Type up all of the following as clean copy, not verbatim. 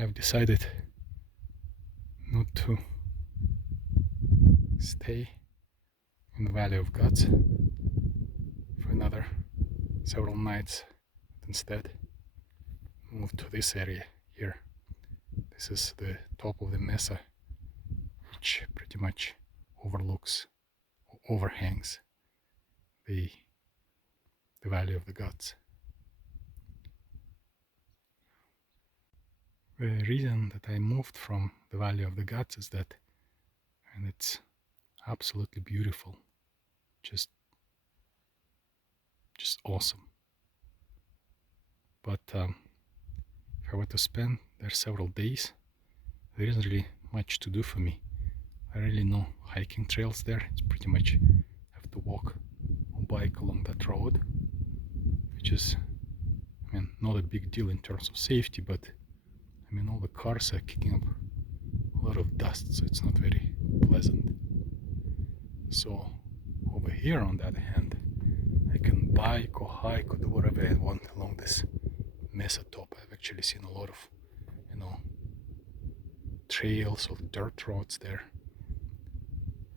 have decided not to stay in the Valley of Gods for another several nights, but instead move to this area here. This is the top of the mesa, which pretty much overlooks or overhangs the Valley of the Gods. The reason that I moved from the Valley of the Gods is that, and it's absolutely beautiful, just awesome. But if I were to spend there several days, there isn't really much to do for me. There are really no hiking trails there. It's pretty much have to walk or bike along that road, which is, I mean, not a big deal in terms of safety, but I mean, all the cars are kicking up a lot of dust, so it's not very pleasant. So over here, on the other hand, I can bike or hike or do whatever I want along this mesa top. I've actually seen a lot of, trails or dirt roads there,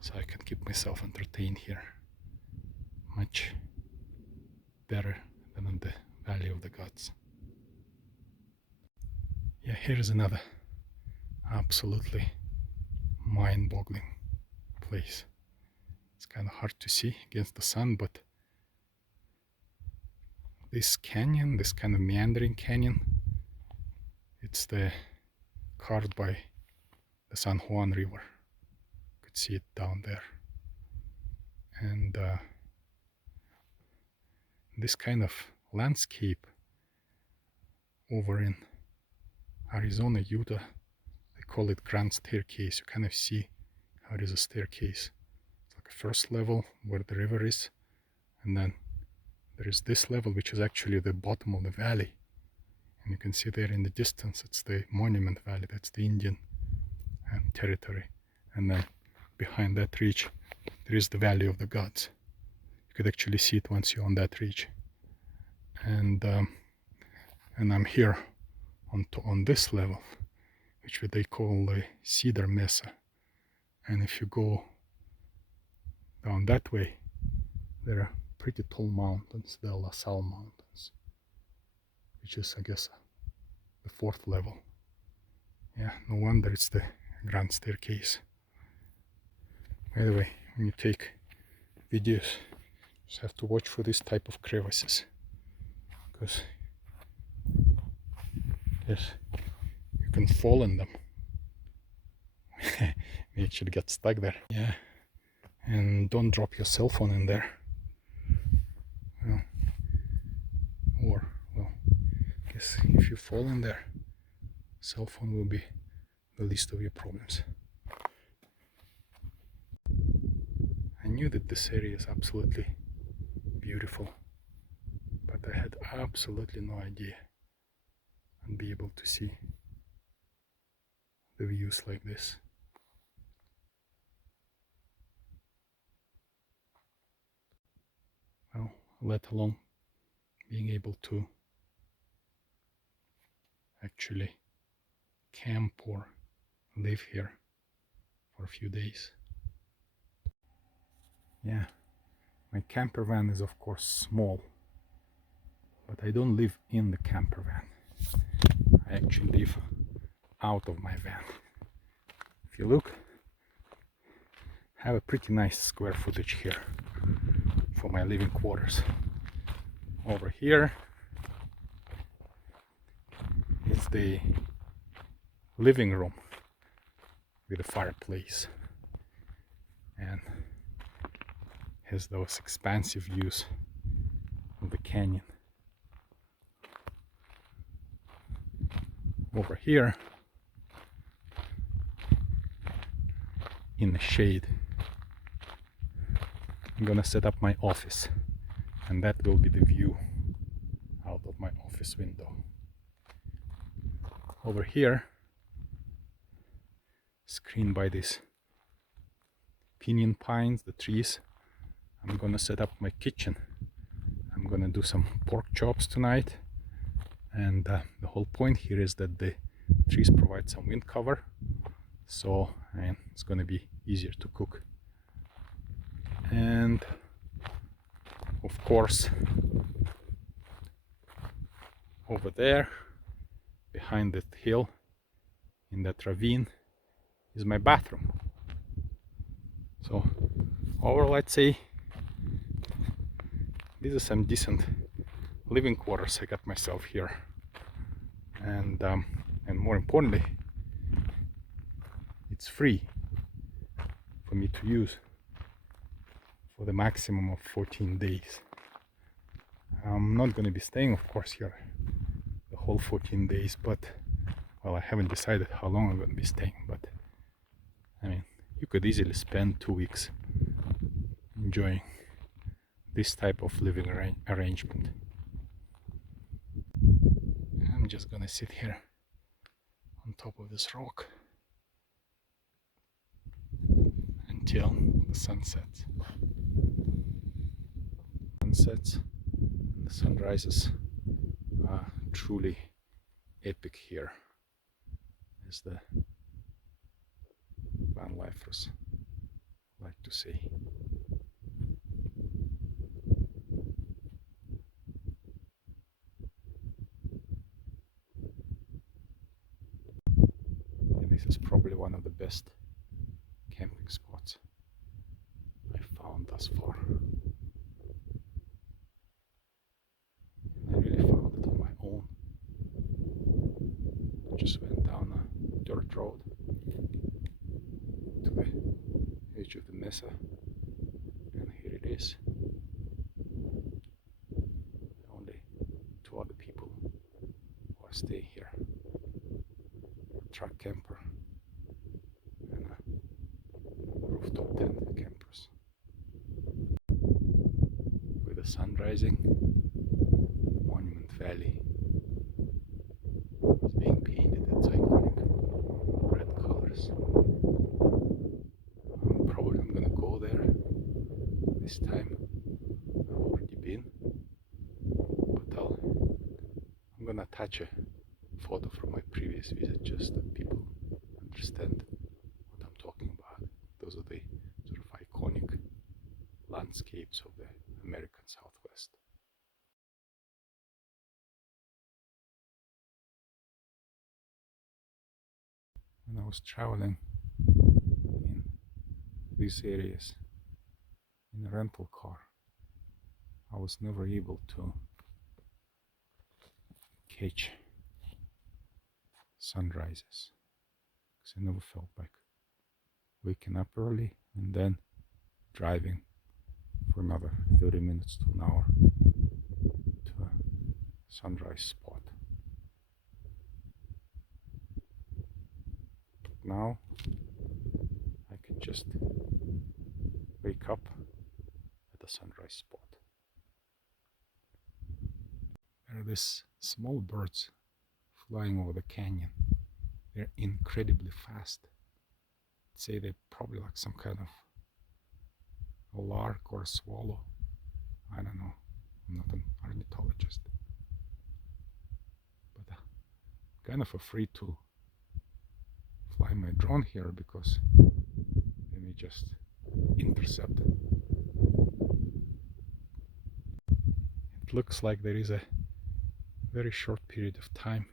so I can keep myself entertained here much better than in the Valley of the Gods. Yeah, here is another absolutely mind-boggling place. It's kind of hard to see against the sun, but this canyon, this kind of meandering canyon, it's carved by the San Juan River. You could see it down there. And this kind of landscape over in Arizona, Utah, they call it Grand Staircase. You kind of see how it is a staircase. It's like a first level where the river is, and then there is this level, which is actually the bottom of the valley. And you can see there in the distance, it's the Monument Valley, that's the Indian territory. And then behind that ridge, there is the Valley of the Gods. You could actually see it once you're on that ridge. And I'm here on this level, which they call the Cedar Mesa. And if you go down that way, there are pretty tall mountains, the La Salle Mountains, which is, I guess, the fourth level. Yeah, no wonder it's the Grand Staircase. By the way, when you take videos, you just have to watch for this type of crevices, because yes, you can fall in them. You actually get stuck there. Yeah, and don't drop your cell phone in there. I guess if you fall in there, cell phone will be the least of your problems. I knew that this area is absolutely beautiful, but I had absolutely no idea I'd be able to see the views like this. Well, let alone being able to actually camp or live here for a few days. Yeah, my camper van is of course small, but I don't live in the camper van. I actually live out of my van. If you look, I have a pretty nice square footage here for my living quarters. Over here is the living room with a fireplace, and has those expansive views of the canyon. Over here, in the shade, I'm gonna set up my office, and that will be the view out of my office window. Over here, screened by these pinyon pines, the trees, I'm gonna set up my kitchen. I'm gonna do some pork chops tonight, and the whole point here is that the Trees provide some wind cover, so and it's going to be easier to cook. And of course, over there, behind that hill, in that ravine, is my bathroom. So overall, I'd say these are some decent living quarters I got myself here, and more importantly, it's free for me to use for the maximum of 14 days. I'm not going to be staying, of course, here the whole 14 days, but well, I haven't decided how long I'm going to be staying, but I mean, you could easily spend 2 weeks enjoying this type of living arrangement. I'm just gonna sit here on top of this rock until the sun sets. Sunsets and the sunrises are truly epic here, as the van lifers like to say. And this is probably one of the best camping spots I've found thus far. I really found it on my own. Just went down a dirt road to the edge of the mesa, and here it is. Only 2 other people who are staying here. A truck camper and a rooftop tent campers. With the sun rising, Monument Valley is being painted its iconic red colors. I'm probably not gonna go there this time. I've already been, but I'm gonna attach a photo from my previous visit just so people understand what I'm talking about. Those are the sort of iconic landscapes of the American Southwest. When I was traveling in these areas in a rental car, I was never able to catch sunrises because I never felt like waking up early and then driving for another 30 minutes to an hour to a sunrise spot. But now I can just wake up at a sunrise spot. There are these small birds flying over the canyon. They're incredibly fast. I'd say they're probably like some kind of a lark or a swallow. I don't know. I'm not an ornithologist. But I'm kind of afraid to fly my drone here because they may just intercept it. It looks like there is a very short period of time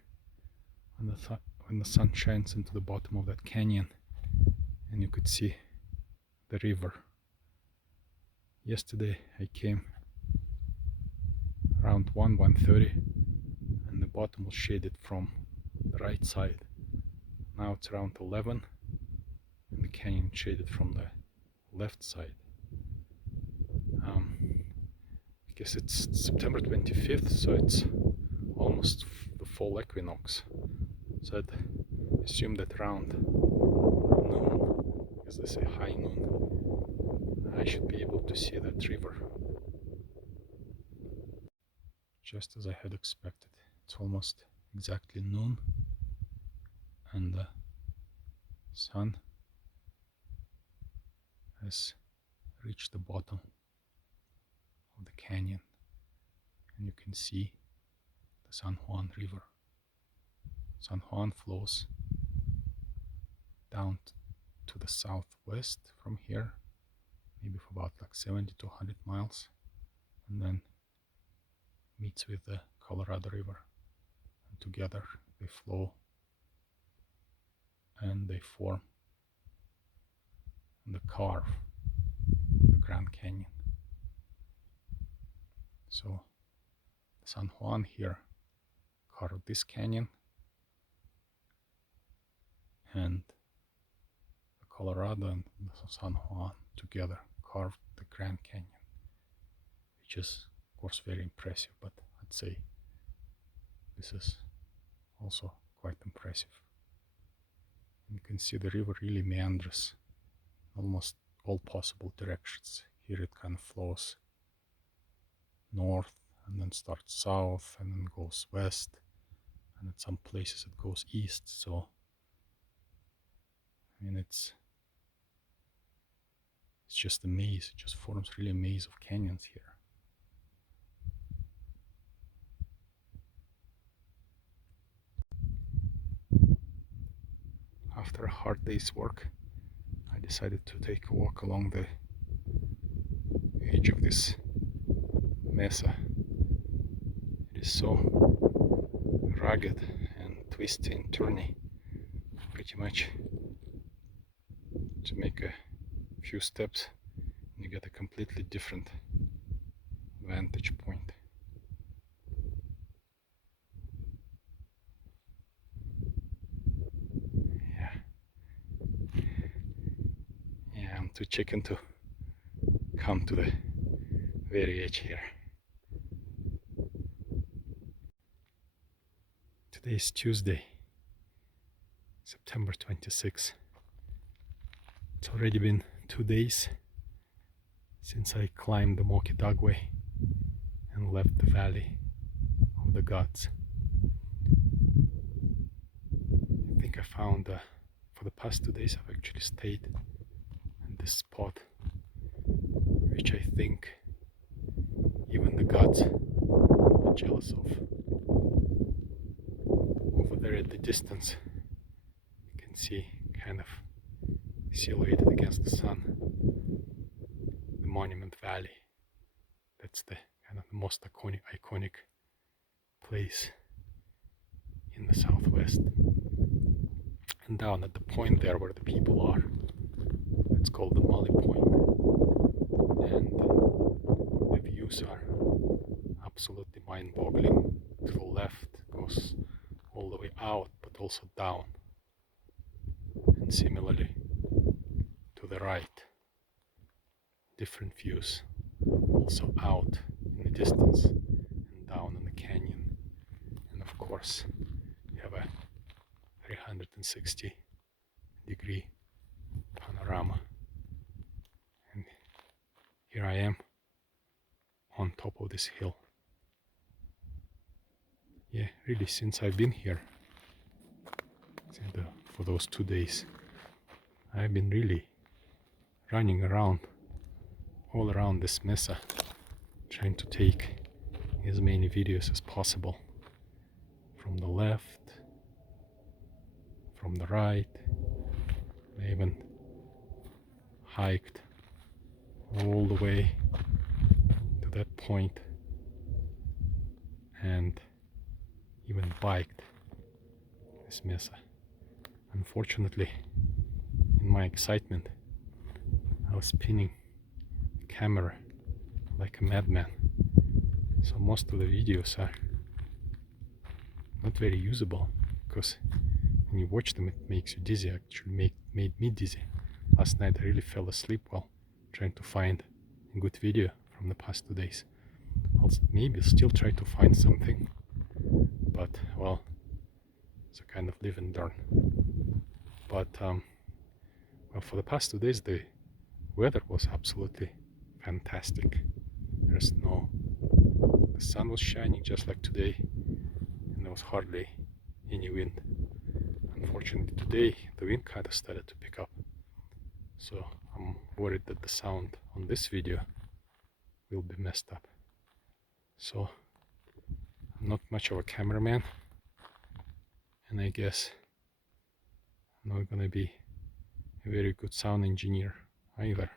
when the sun shines into the bottom of that canyon and you could see the river. Yesterday I came around 1:30 and the bottom was shaded from the right side. Now it's around 11 and the canyon shaded from the left side. I guess it's September 25th, so it's almost the fall equinox. So I'd assume that around noon, as they say high noon, I should be able to see that river. Just as I had expected. It's almost exactly noon and the sun has reached the bottom of the canyon and you can see the San Juan River San Juan flows down to the southwest from here, maybe for about like 70 to 100 miles, and then meets with the Colorado River. And together they flow and they form and carve the Grand Canyon. So San Juan here carved this canyon, and the Colorado and San Juan together carved the Grand Canyon, which is of course very impressive, but I'd say this is also quite impressive. You can see the river really meanders almost all possible directions. Here it kind of flows north and then starts south and then goes west, and at some places it goes east. So I mean, it's just a maze. It just forms really a maze of canyons here. After a hard day's work, I decided to take a walk along the edge of this mesa. It is so rugged and twisty and turny, pretty much. To make a few steps, you get a completely different vantage point. Yeah, I'm too chicken to come to the very edge here. Today is Tuesday, September 26. It's already been 2 days since I climbed the Moki Dugway and left the Valley of the Gods. I think I found, for the past 2 days I've actually stayed in this spot, which I think even the gods are jealous of. Over there at the distance you can see, kind of silhouetted against the sun, the Monument Valley. That's the kind of the most iconic place in the southwest. And down at the point there where the people are, it's called the Molly Point, and the views are absolutely mind-boggling. To the left goes all the way out, but also down, and similarly to the right, different views, also out in the distance and down in the canyon. And of course you have a 360-degree panorama. And here I am on top of this hill. Yeah, really, since I've been here, for those 2 days, I've been really running around, all around this mesa, trying to take as many videos as possible. From the left, from the right. I even hiked all the way to that point and even biked this mesa. Unfortunately, in my excitement, I was spinning the camera like a madman, so most of the videos are not very usable, because when you watch them it makes you dizzy. Actually made me dizzy. Last night I really fell asleep while trying to find a good video from the past 2 days. I'll maybe still try to find something, but well, it's a kind of live and learn. But well, for the past 2 days the weather was absolutely fantastic. The sun was shining just like today, and there was hardly any wind. Unfortunately today the wind kind of started to pick up, so I'm worried that the sound on this video will be messed up. So I'm not much of a cameraman, And I guess I'm not gonna be a very good sound engineer either.